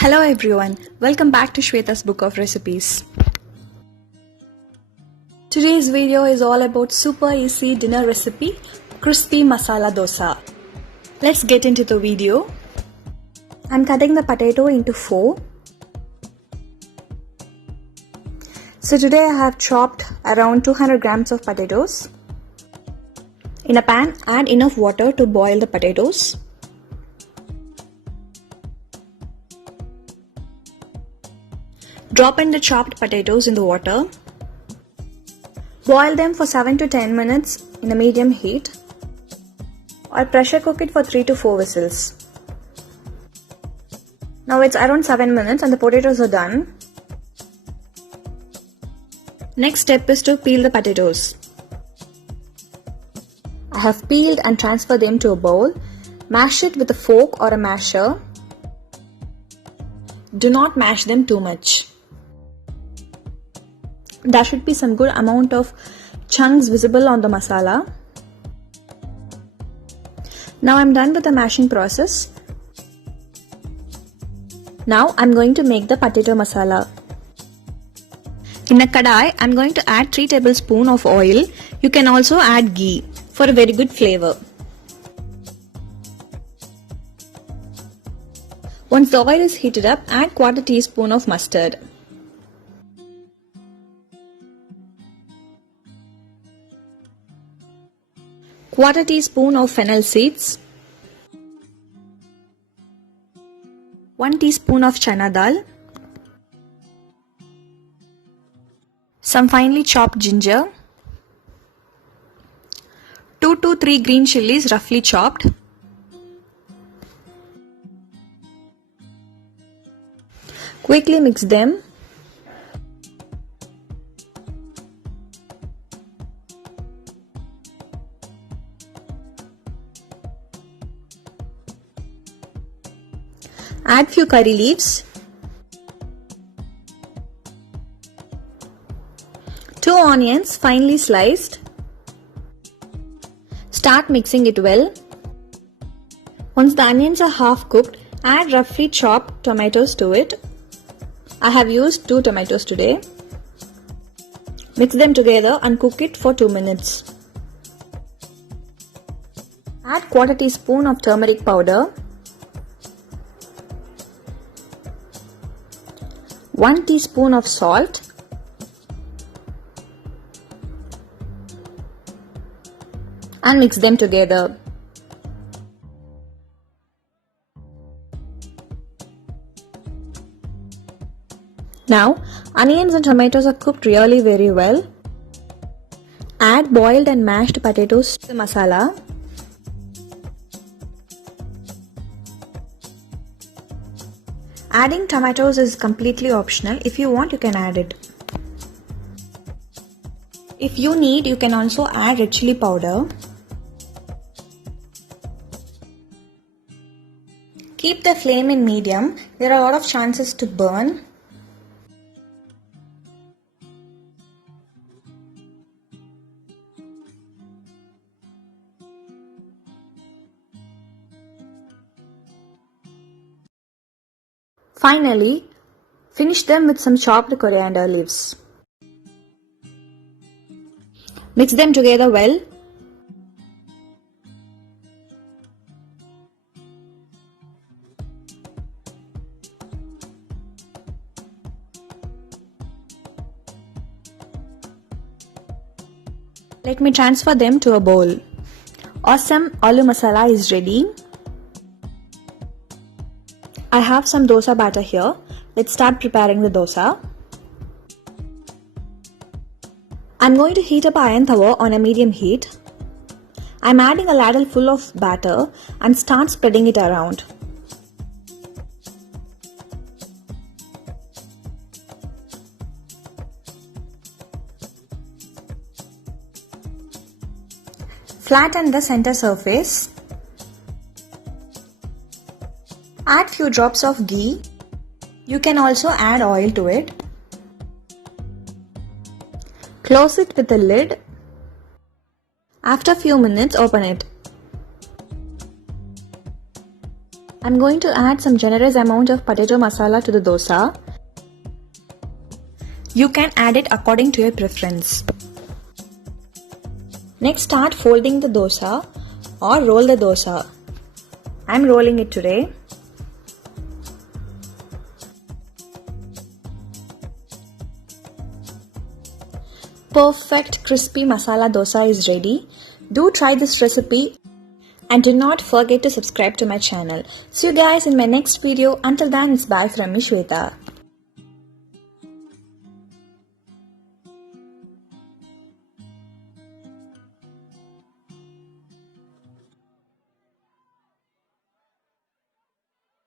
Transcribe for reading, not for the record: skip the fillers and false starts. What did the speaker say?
Hello everyone, welcome back to Shweta's Book of Recipes. Today's video is all about super easy dinner recipe, crispy masala dosa. Let's get into the video. I'm cutting the potato into 4. So today I have chopped around 200 grams of potatoes. In a pan, add enough water to boil the potatoes. Drop in the chopped potatoes in the water. Boil them for 7 to 10 minutes in a medium heat, or pressure cook it for 3 to 4 whistles. Now it's around 7 minutes and the potatoes are done. Next step is to peel the potatoes. I have peeled and transferred them to a bowl. Mash it with a fork or a masher. Do not mash them too much. There should be some good amount of chunks visible on the masala. Now I'm done with the mashing process. Now I'm going to make the potato masala. In a kadai, I'm going to add 3 tablespoons of oil. You can also add ghee for a very good flavor. Once the oil is heated up, add 1/4 teaspoon of mustard. Quarter teaspoon of fennel seeds. 1 teaspoon of chana dal. Some finely chopped ginger. 2 to 3 green chilies roughly chopped. Quickly mix them. Add few curry leaves. 2 onions finely sliced. Start mixing it well. Once the onions are half cooked, add roughly chopped tomatoes to it. I have used 2 tomatoes today. Mix them together and cook it for 2 minutes. Add 1/4 teaspoon of turmeric powder. 1 teaspoon of salt. And mix them together. Now, onions and tomatoes are cooked really very well. Add boiled and mashed potatoes to the masala. Adding tomatoes is completely optional. If you want, you can add it. If you need, you can also add red chili powder. Keep the flame in medium. There are a lot of chances to burn. Finally, finish them with some chopped coriander leaves. Mix them together well. Let me transfer them to a bowl. Awesome aloo masala is ready. I have some dosa batter here. Let's start preparing the dosa. I'm going to heat up an iron tawa on a medium heat. I'm adding a ladle full of batter and start spreading it around. Flatten the center surface. Add few drops of ghee. You can also add oil to it. Close it with the lid. After few minutes, open it. I'm going to add some generous amount of potato masala to the dosa. You can add it according to your preference. Next, start folding the dosa or roll the dosa. I'm rolling it today. Perfect crispy masala dosa is ready. Do try this recipe and do not forget to subscribe to my channel. See you guys in my next video. Until then, it's bye from me, Shweta.